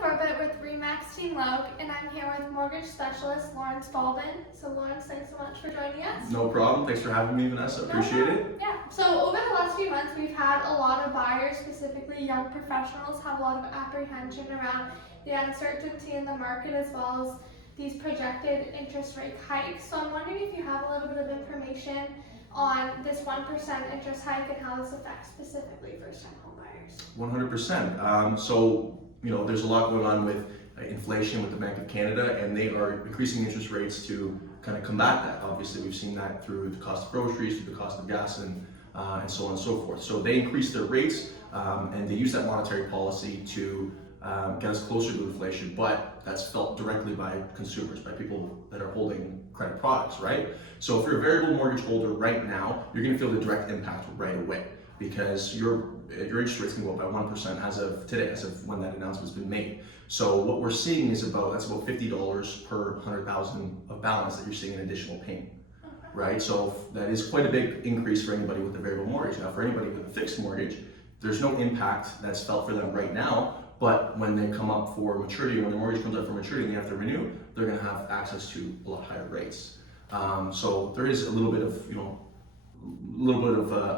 Corbett with Remax Team Logue, and I'm here with mortgage specialist Lawrence Baldin. So Lawrence, thanks so much for joining us. No problem. Thanks for having me, Vanessa. Appreciate it. Yeah. So over the last few months, we've had a lot of buyers, specifically young professionals, have a lot of apprehension around the uncertainty in the market as well as these projected interest rate hikes. So I'm wondering if you have a little bit of information on this 1% interest hike and how this affects specifically first-time home buyers. 100%. So, there's a lot going on with inflation with the Bank of Canada, and they are increasing interest rates to kind of combat that. Obviously, we've seen that through the cost of groceries, through the cost of gas, and so on and so forth. So they increase their rates, and they use that monetary policy to get us closer to inflation, but that's felt directly by consumers, by people that are holding credit products, right? So if you're a variable mortgage holder right now, you're going to feel the direct impact right away because your interest rates can go up by 1% as of today, as of when that announcement's been made. So what we're seeing is that's about $50 per 100,000 of balance that you're seeing an additional payment, right? So that is quite a big increase for anybody with a variable mortgage. Now, for anybody with a fixed mortgage, there's no impact that's felt for them right now. But when they come up for maturity, when the mortgage comes up for maturity and they have to renew, they're going to have access to a lot higher rates. So there is a little bit of,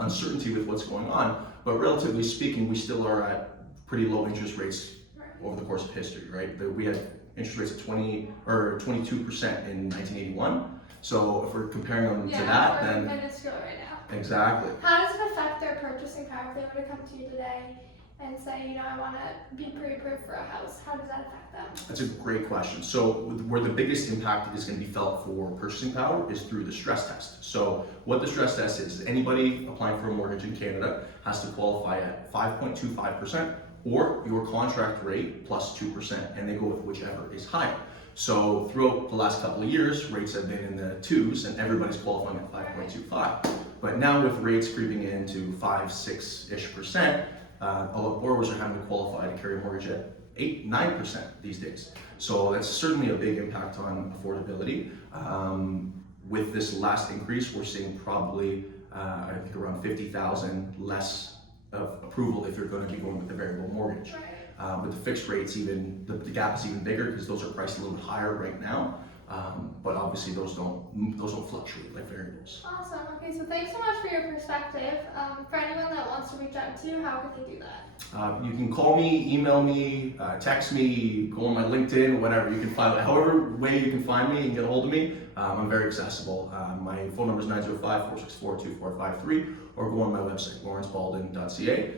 uncertainty with what's going on. But relatively speaking, we still are at pretty low interest rates over the course of history, right? We had interest rates of 20 or 22% in 1981. So if we're comparing them to that, then minuscule right now. Exactly. How does it affect their purchasing power if they were to come to you today and say, I want to be pre-approved for a house? How does that affect them? That's a great question. So where the biggest impact is going to be felt for purchasing power is through the stress test. So what the stress test is anybody applying for a mortgage in Canada has to qualify at 5.25% or your contract rate plus 2%, and they go with whichever is higher. So throughout the last couple of years, rates have been in the 2s and everybody's qualifying at 5.25. But now with rates creeping into 5-6-ish%, a lot of borrowers are having to qualify to carry a mortgage at 8-9% these days. So that's certainly a big impact on affordability. With this last increase, we're seeing probably, I think around 50,000 less of approval if you're going to be going with the variable mortgage. With the fixed rates, even the gap is even bigger because those are priced a little bit higher right now. But obviously those don't fluctuate like variables. Awesome. Okay, so thanks so much for your perspective. For anyone that wants to reach out to you, how can they do that? You can call me, email me, text me, go on my LinkedIn, whatever. You can find however way you can find me and get a hold of me. I'm very accessible. My phone number is 905-464-2453, or go on my website, lawrencebaldin.ca.